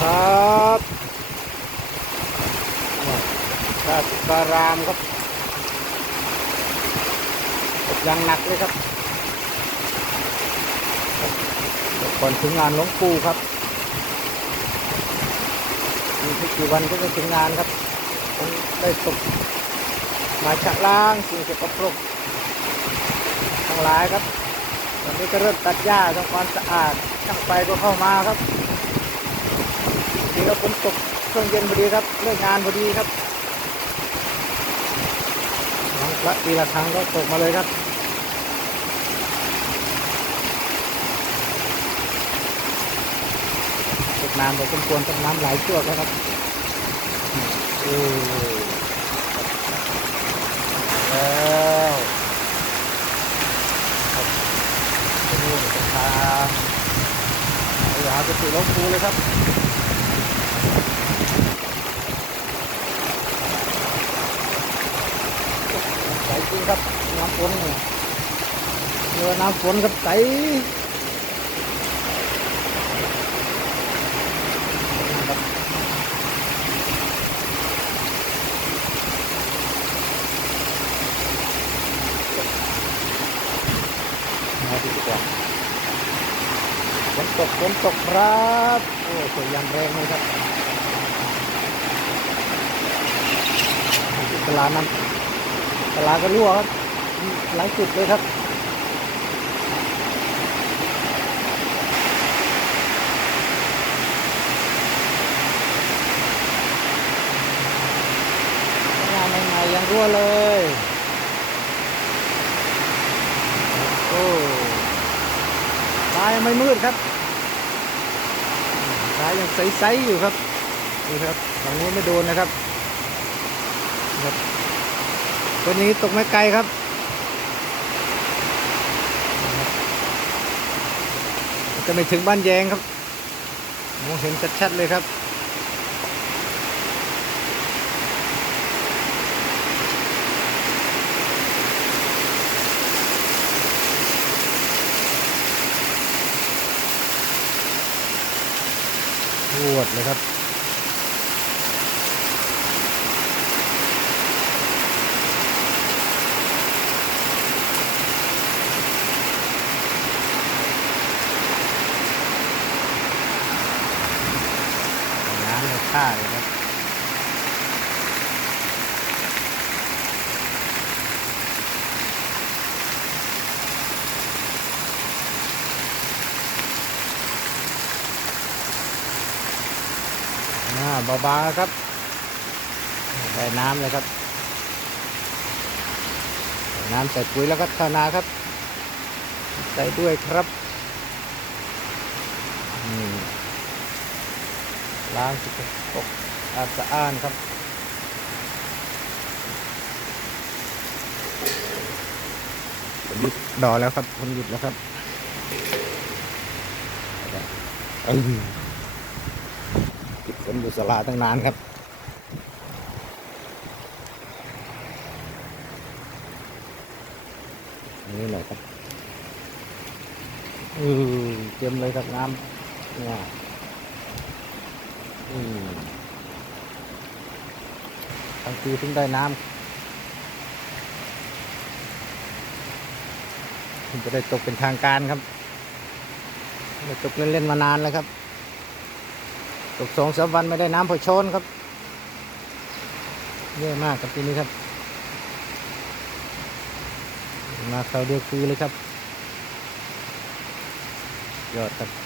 ครับเนี่ยราชการามครับตกอย่างหนักเลยครับก่อนถึงงานหลวงปู่ครับมีที่กี่วันก็จะถึงงานครับผมได้ตกมาชะล้างสิ่งสกปรกทั้งหลายครับตอนนี้ก็เริ่มตัดหญ้าทำความสะอาดช่างไฟก็เข้ามาครับ ดีก็ฝนตกช่วงเย็นพอดีครับเลิกงานพอดีครับหลังละปีละครั้งก็ตกมาเลยครับตกน้ำพอสมควรต้นน้ำไหลชั่วแล้วครับโอ้แล้วครับนี่เป็นทางอย่าไปติดลบกูเลยครับ ใสจริงครับน้ำฝนเนี่ยเรื อน้ำฝนครับใสมาดีกว่าฝนตกฝนตกครับโอ้สวยอย่างแรงเลยครับตลาดน้ำตลาดก็รั่วครับหลายจุดเลยครับ งาน ทั่วเลย โอ้ฟ้ายังไม่มืดครับฟ้ายังใสๆอยู่ครับนี่ครับฝั่งนู้นไม่โดนนะครับครับตัวนี้ตกไม่ไกลครับจะไม่ถึงบ้านแยงครับมองเห็นชัดๆเลยครับ ป วดเลยครับ น้ำในข้าเลยครับ เบาๆครับได้น้ำเลยครับ น้ำใส่ปุ๋ยแล้วก็ทานาครับ ใส่ด้วยครับล้างสกปรกอาสะอ้านครับหยุดดอแล้วครับผมหยุดแล้วครับเออ ติดฝนอยู่สลาตั้งนานครับนี่หน่อยครับอือเต็มเลยครับน้ำเนี่ยอืมบางทีเพิ่งได้น้ำเพิ่งจะได้ตกเป็นทางการครับไม่ตกเล่นๆมานานแล้วครับ ตกสองสามวันไม่ได้น้ำพอชนครับเยอะมากครับปีนี้ครับ มาเขาวเดียวคือเลยครับ ยอดครับ